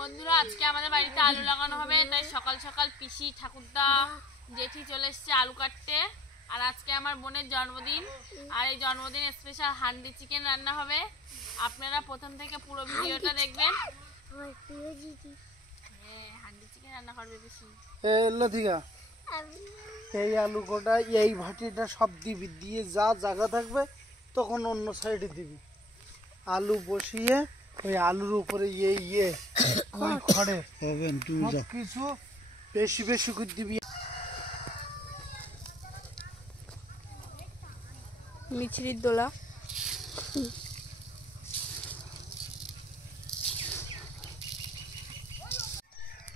বন্ধুরা আজকে আমাদের বাড়িতে আলু লাগানো হবে, তাই সকাল সকাল পিসি ঠাকুরদা জেঠি চলে এসেছে আলু কাটতে। আর আজকে আমার বোনের জন্মদিন, আর এই জন্মদিন স্পেশাল হান্ডি চিকেন রান্না হবে। আপনারা প্রথম থেকে পুরো ভিডিওটা দেখবেন। হান্ডি চিকেন রান্না করবে পিসি। এই আলু কোটা এই ভাটিটা সব দিবি, দিয়ে যা জায়গা থাকবে তখন অন্য সাইডে দিবি। আলু বসিয়ে ওই আলুর উপরে ওই খড়ে কিছু বেশি বেশি করে দিবি। মিছরির দোলা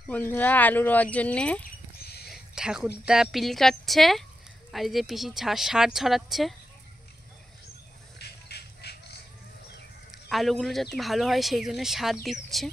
বন্ধুরা আলু রোয়ার জন্যে ঠাকুরদা পিলি কাটছে, আর এই যে পিসি সার ছড়াচ্ছে। আলুগুলো যাতে ভালো হয় সেই জন্য সার দিচ্ছে।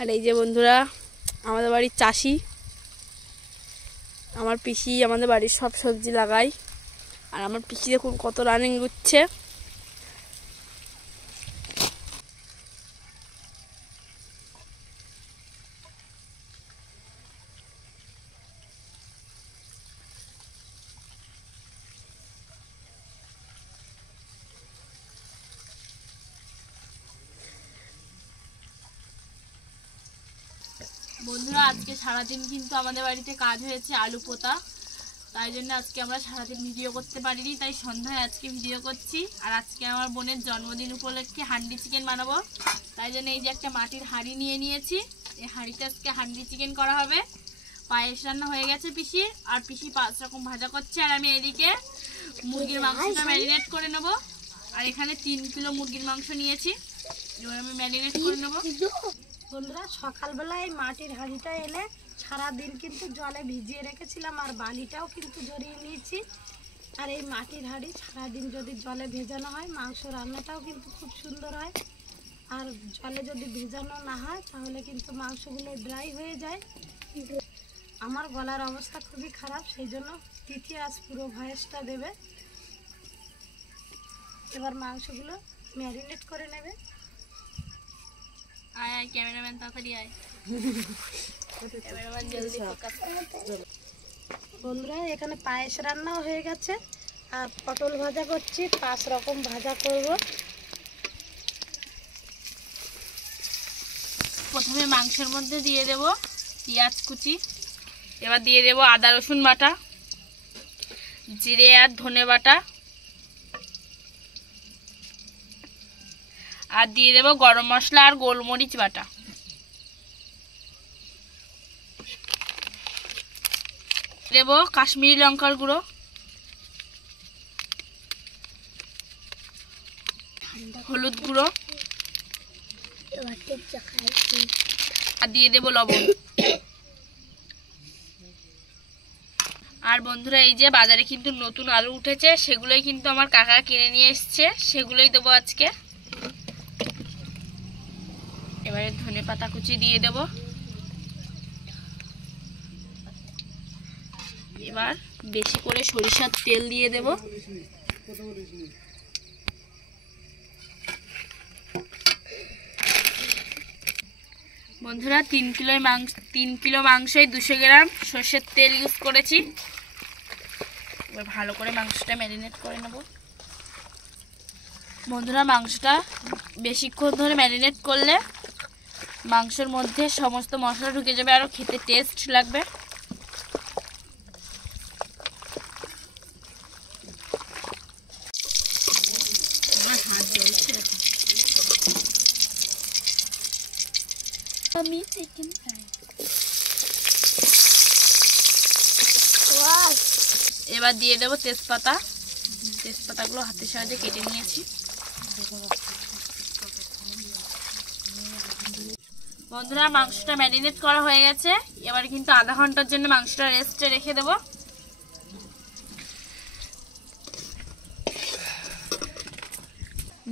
আর এই যে বন্ধুরা আমাদের বাড়ির চাষি, আমার পিসি আমাদের বাড়ির সব সবজি লাগায়। আর আমার পিসি দেখুন কত রানিং করছে। বন্ধুরা আজকে সারাদিন কিন্তু আমাদের বাড়িতে কাজ হয়েছে আলু পোতা, তাই জন্য আজকে আমরা সারাদিন ভিডিও করতে পারিনি, তাই সন্ধ্যায় আজকে ভিডিও করছি। আর আজকে আমার বোনের জন্মদিন উপলক্ষে হান্ডি চিকেন বানাবো, তাই জন্য এই যে একটা মাটির হাঁড়ি নিয়ে নিয়েছি। এই হাঁড়িতে আজকে হান্ডি চিকেন করা হবে। পায়েস রান্না হয়ে গেছে পিসির, আর পিসি 5 রকম ভাজা করছে। আর আমি এদিকে মুরগির মাংসটা ম্যারিনেট করে নেব। আর এখানে 3 কিলো মুরগির মাংস নিয়েছি, এবার আমি ম্যারিনেট করে নেব। বন্ধুরা সকালবেলায় মাটির হাঁড়িটা এনে সারাদিন কিন্তু জলে ভিজিয়ে রেখেছিলাম, আর বালিটাও কিন্তু জড়িয়ে নিয়েছি। আর এই মাটির হাঁড়ি সারাদিন যদি জলে ভেজানো হয় মাংস রান্নাটাও কিন্তু খুব সুন্দর হয়। আর জলে যদি ভেজানো না হয় তাহলে কিন্তু মাংসগুলো ড্রাই হয়ে যায়। আমার গলার অবস্থা খুবই খারাপ, সেই জন্য তিথি আজ পুরো ভয়েসটা দেবে। এবার মাংসগুলো ম্যারিনেট করে নেবে। আয় আয় ক্যামেরাম্যান তাড়াতাড়ি আয়। ক্যামেরাম্যান জলদি ফোকাস। বন্ধুরা এখানে পায়েস রান্নাও হয়ে গেছে, আর পটল ভাজা করছি। 5 রকম ভাজা করব। প্রথমে মাংসের মধ্যে দিয়ে দেব পেঁয়াজ কুচি, এবার দিয়ে দেব আদা রসুন বাটা, জিরে আর ধনে বাটা, আর দিয়ে দেব গরম মশলা আর গোলমরিচ বাটা। দেব কাশ্মীরি লঙ্কার গুঁড়ো, হলুদ গুঁড়ো, আর দিয়ে দেব লবণ। আর বন্ধুরা এই যে বাজারে কিন্তু নতুন আলু উঠেছে, সেগুলোই কিন্তু আমার কাকা কিনে নিয়ে এসছে, সেগুলোই দেবো আজকে। এবারে ধনে পাতা কুচি দিয়ে দেব। এবার বেশি করে সরিষার তেল দিয়ে দেব। বন্ধুরা 3 কিলো মাংসই 200 গ্রাম সর্ষের তেল ইউজ করেছি। এবার ভালো করে মাংসটা ম্যারিনেট করে নেব। বন্ধুরা মাংসটা বেশিক্ষণ ধরে ম্যারিনেট করলে মাংসের মধ্যে সমস্ত মশলা ঢুকে যাবে, আরও খেতে টেস্ট লাগবে। আমার হাত জ্বলছে। আমি চিকেন ফ্রাই। এবার দিয়ে দেবো তেজপাতা। তেজপাতাগুলো হাতের সাহায্যে কেটে নিয়েছি। বন্ধুরা মাংসটা ম্যারিনেট করা হয়ে গেছে, এবার কিন্তু আধা ঘন্টার জন্য মাংসটা রেস্টে রেখে দেব।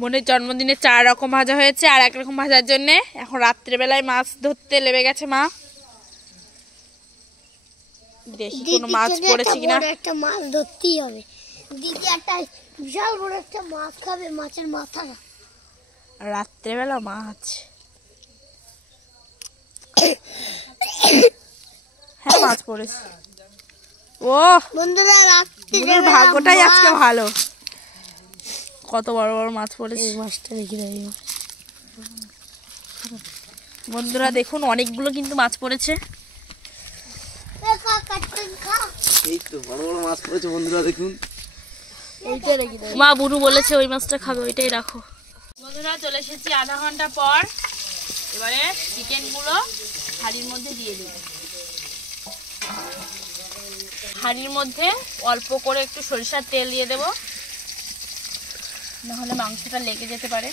বোনের জন্মদিনে 4 রকম ভাজা হয়েছে, আর 1 রকম ভাজার জন্য এখন রাত্রেবেলায় মাছ ধরতে লেবে গেছে মা। দেখি কোনো মাছ পড়েছে কিনা। একটা মাছ ধরতেই হবে, দিদি একটা বিশাল বড় একটা মাছ খাবে, মাছের মাথা। রাত্রেবেলা মাছ, হ্যাঁ মাছ পড়েছে। ও বন্ধুরা রাত্রির ভাগ্যটাই আজকে ভালো, কত বড় বড় মাছ পড়েছে। মাছটা রেখে দেবে বন্ধুরা দেখুন অনেকগুলো কিন্তু মাছ পড়েছে। এই তো বড় বড় মাছ পড়েছে বন্ধুরা, দেখুন। মা বুড়ু বলেছে ওই মাছটা খাবে, ওইটাই রাখো। বন্ধুরা চলে এসেছি আধা ঘন্টা পর, এবারে চিকেনগুলো হাঁড়ির মধ্যে দিয়ে দেব। হাঁড়ির মধ্যে অল্প করে একটু সরিষার তেল দিয়ে দেব, নাহলে মাংসটা লেগে যেতে পারে।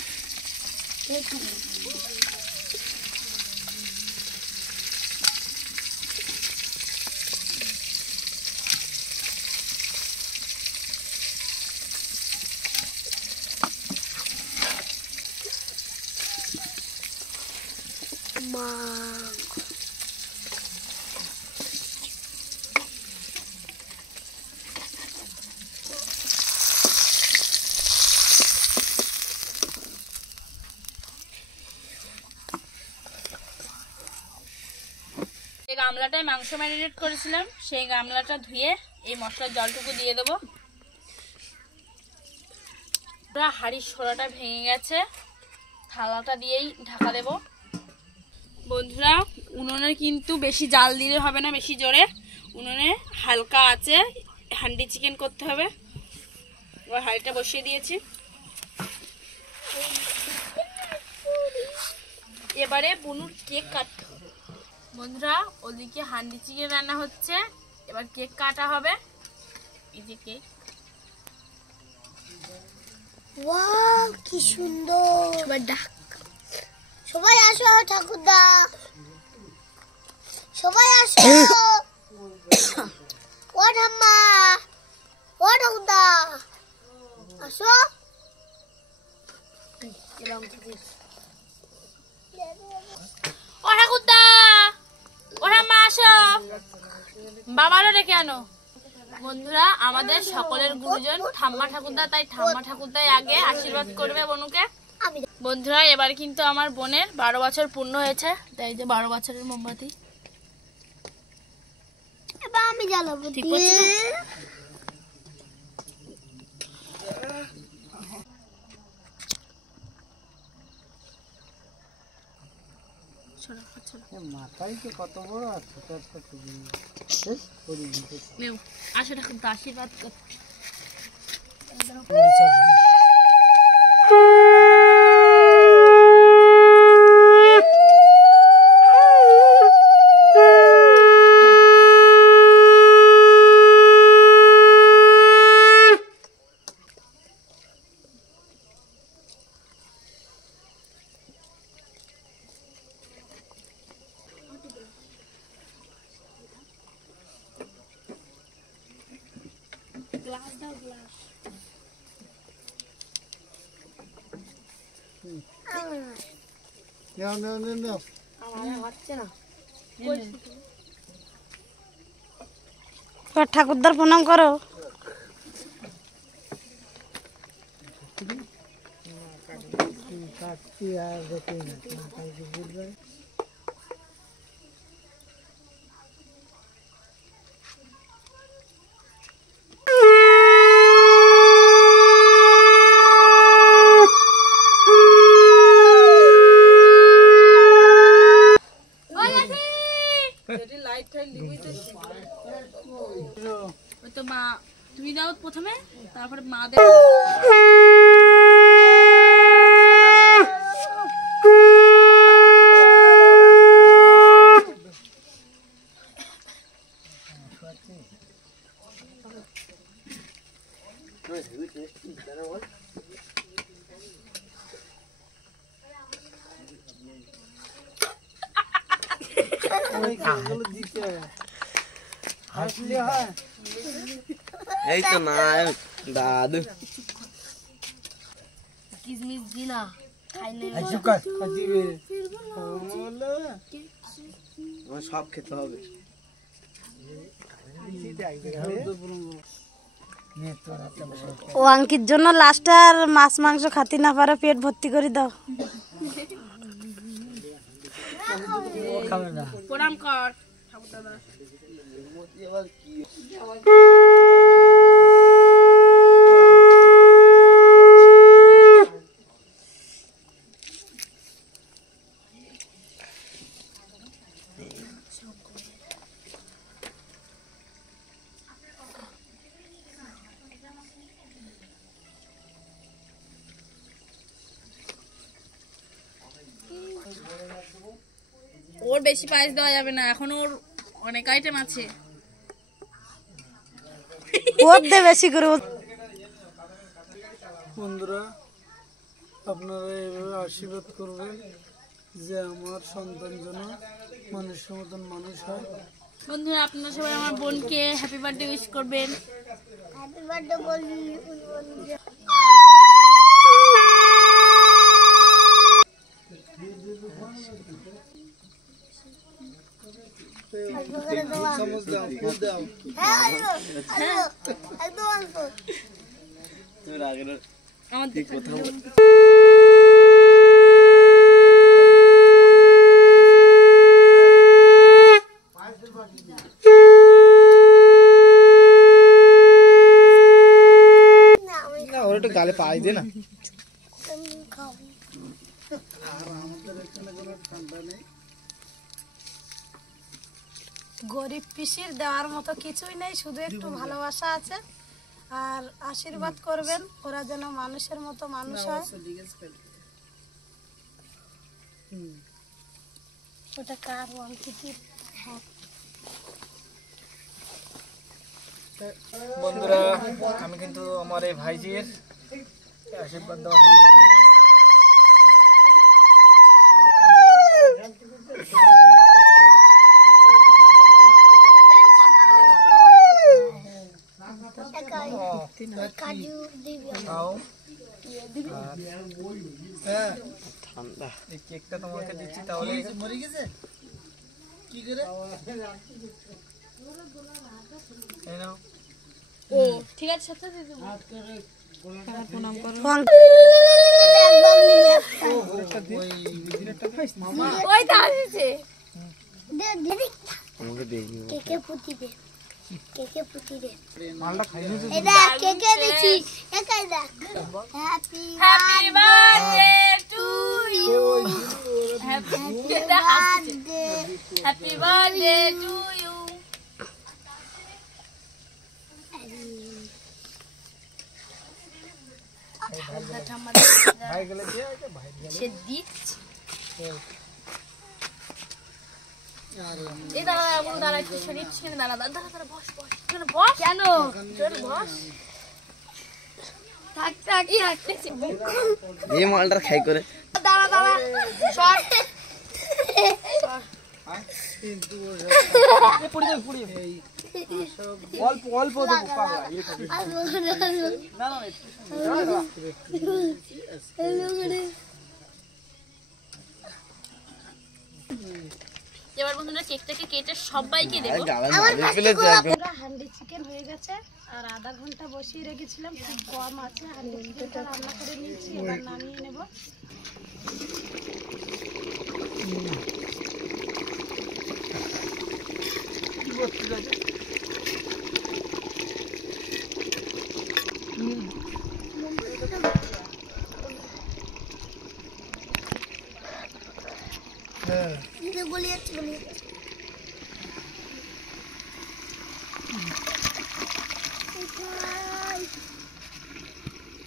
গামলাটায় মাংস ম্যারিনেট করেছিলাম, সেই গামলাটা ধুয়ে এই মশলার জলটুকু দিয়ে দেবো। পুরো হাঁড়ির সোড়াটা ভেঙে গেছে, থালাটা দিয়েই ঢাকা দেব। বন্ধুরা উনুনে কিন্তু বেশি জাল দিলে হবে না, বেশি জোরে, উনুনে হালকা আছে হান্ডি চিকেন করতে হবে। এবার হাঁড়িটা বসিয়ে দিয়েছি, এবারে বুনুর কেক কাটতে হবে। বন্ধুরা ওদিকে হান্ডি চিকেন রান্না হচ্ছে, এবার কেক কাটা হবে। এই যে কেক, ওয়াও কি সুন্দর। সবাই ডাক, সবাই আসো ঠাকুরদা, সবাই আসো। ও ঠাম্মা, ও ঠাকুরদা আসো। ও ঠাকুরদা, ও ঠাম্মা আসো, বাবারও ডেকে আনো। বন্ধুরা আমাদের সকলের গুরুজন ঠাম্মা ঠাকুরদা, তাই ঠাম্মা ঠাকুরদাই আগে আশীর্বাদ করবে বনুকে। বন্ধুরা এবার কিন্তু আমার বোনের 12 বছর পূর্ণ হয়েছে, তাই যে 12 বছরের মোমবাতি এবার আমি জ্বালাবো। ঠিক করছি না? মাথায় তো কত বড় আছে, আসো ঠাকুরদা আশীর্বাদ করতে। গ্লাস দাও, গ্লাস। ঠাকুরদার প্রণাম করো। তো মা তুমি দাও প্রথমে, তারপরে মা দেবে। এগুলো দিতে হয়। হাসলে হয়। এই তো না দাদু কিসমিস দিনা খাইলে দিবে। আমার সব খেতে হবে। ও আঙ্কির জন্য লাস্টে আর মাছ মাংস খাতে না পারে পেট ভর্তি করে দাও। প্রণাম কর ঠাকুর দাদা। ওর বেশি পায়েস দেওয়া যাবে না, এখন ওর অনেক আইটেম আছে। ওর দে বেশি করে। বন্ধুরা আপনারা এইভাবে আশীর্বাদ করবেন যে আমার সন্তান যেন মানুষের মতন মানুষ হয়। বন্ধুরা আপনারা সবাই আমার বোনকে হ্যাপি বার্থডে উইশ করবেন। চামচ দাও, ফুল দাও। তোর আগের আমার দিকে কোথাও না ওর একটু গালে পাই দে না। গরিব পিসির দেওয়ার মতো কিছুই নেই, শুধু একটু ভালোবাসা আছে। আর আশীর্বাদ করবেন ওরা যেন মানুষের মতো মানুষ হয়। ওটা কার অঙ্কিতির? বন্ধুরা আমি কিন্তু আমার এই ভাইজির আশীর্বাদ দেওয়া শুরু করছি। ঠান্ডা এই কেকটা তোমাকে দিচ্ছি, তাহলে মরে গেছে কি করে এই নাও। ও ঠিক আছে, সাথে দিয়ে দেবো। ওই তো আসছে। আমাকে দেই মালটা খাই নিয়েছে। Happy birthday to you, happy birthday to you. ভাই গেলে দিয়ে ভাই সে দিচ্ছে। এই দাঁড়া বলো, দাঁড়া একটু সরিয়ে দাঁড়া দাঁড়া দাঁড়া, বস বস এখানে বস। কেন বস? থাক থাক থাকতেছি। এই মালটা খাই করে দাঁড়া দাঁড়া সর। কিন্তু অল্প অল্প দেবো পাগলা। এবার বন্ধুরা কেকটাকে কেটে সবাইকে দেবো। হান্ডি চিকেন হয়ে গেছে আর আধা ঘন্টা বসিয়ে রেখেছিলাম, খুব কম আছে। হান্ডি চিকেনটা রান্না করে নিয়েছি, এবার নামিয়ে নেব।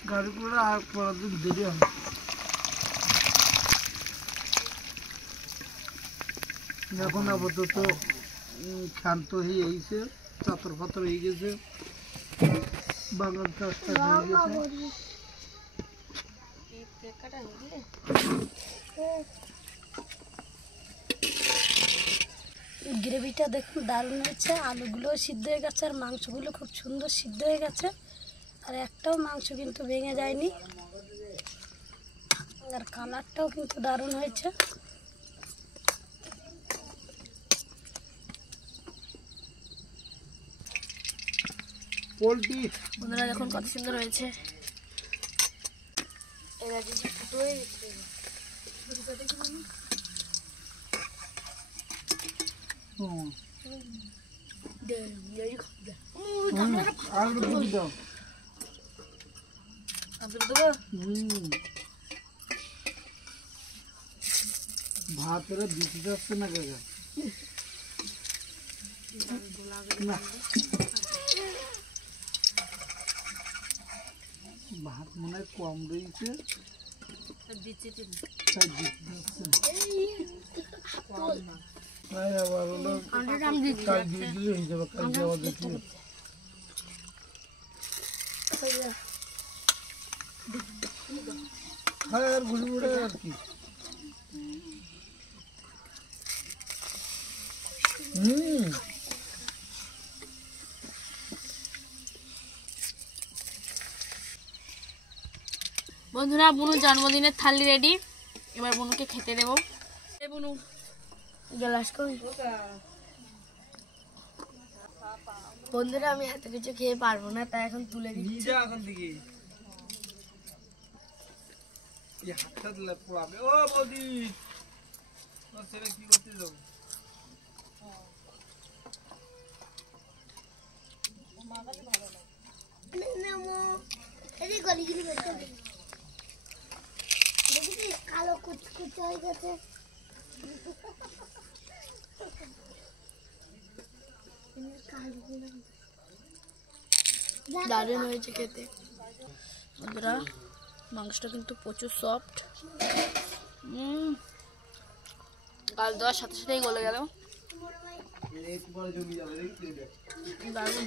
গাড়ি করে আর পরের দিন দেরি হবে। এখন আপাতত ক্ষান্ত হয়ে গেছে, চাতর ফাতর হয়ে গেছে, বাগান চাষটা হয়ে গেছে। গ্রেভিটা দেখুন দারুণ হয়েছে, আলুগুলোও সিদ্ধ হয়ে গেছে আর মাংসগুলো খুব সুন্দর সিদ্ধ হয়ে গেছে, আর একটাও মাংস কিন্তু ভেঙে যায়নি, আর কালারটাও কিন্তু দারুণ হয়েছে। পোলট্রি বন্ধুরা দেখুন কত সুন্দর হয়েছে। আলু দিয়ে দাও। ভাত এরা দিতে যাচ্ছে না কাকা না, ভাত মনে হয় কম রয়েছে তাই দিতে যাচ্ছে না। তাই আবার হলো কাল দিয়ে দিলে হয়ে যাবে, কালকে আবার দেখি হ্যাঁ আর ঘুরে ঘুরে আর কি। বন্ধুরা বুনুর জন্মদিনের থালি রেডি, এবার বুনুকে খেতে দেবো। বুনু গ্লাস কই? বন্ধুরা আমি এত কিছু খেয়ে পারবো না, তাই এখন তুলে দিচ্ছি। এখন থেকে হাতটা দিলে পোড়াবে। ও বৌদি ছেলে কি করতে যাবো? কালো কুচকুচ হয়ে গেছে। দারুণ হয়েছে খেতে বন্ধুরা, মাংসটা কিন্তু প্রচুর সফট, আর দেওয়ার সাথে সাথেই গলে গেল, দারুণ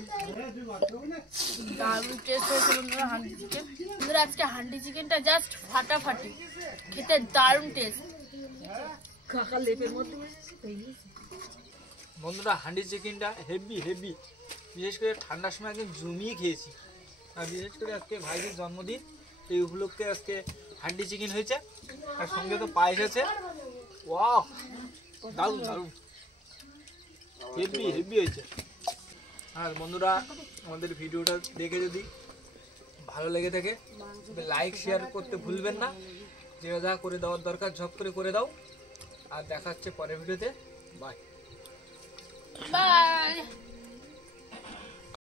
দারুণ টেস্ট হয়েছে বন্ধুরা হান্ডি চিকেন। বন্ধুরা আজকে হান্ডি চিকেনটা জাস্ট ফাটাফাটি, খেতে দারুণ টেস্ট। বন্ধুরা হান্ডি চিকেনটা হেভি হেভি, বিশেষ করে ঠান্ডার সময় একদম জমিয়ে খেয়েছি। আর বিশেষ করে আজকে ভাইদের জন্মদিন, এই উপলক্ষে আজকে হান্ডি চিকেন হয়েছে, আর সঙ্গে তো পায়েস আছে। ওয়াও দারুণ দারুণ, হেভি হেভি হয়েছে। আর বন্ধুরা আমাদের ভিডিওটা দেখে যদি ভালো লেগে থাকে লাইক শেয়ার করতে ভুলবেন না, যেটা যা করে দেওয়ার দরকার ঝপ করে দাও। আর দেখা হচ্ছে পরের ভিডিওতে, বাই বাই।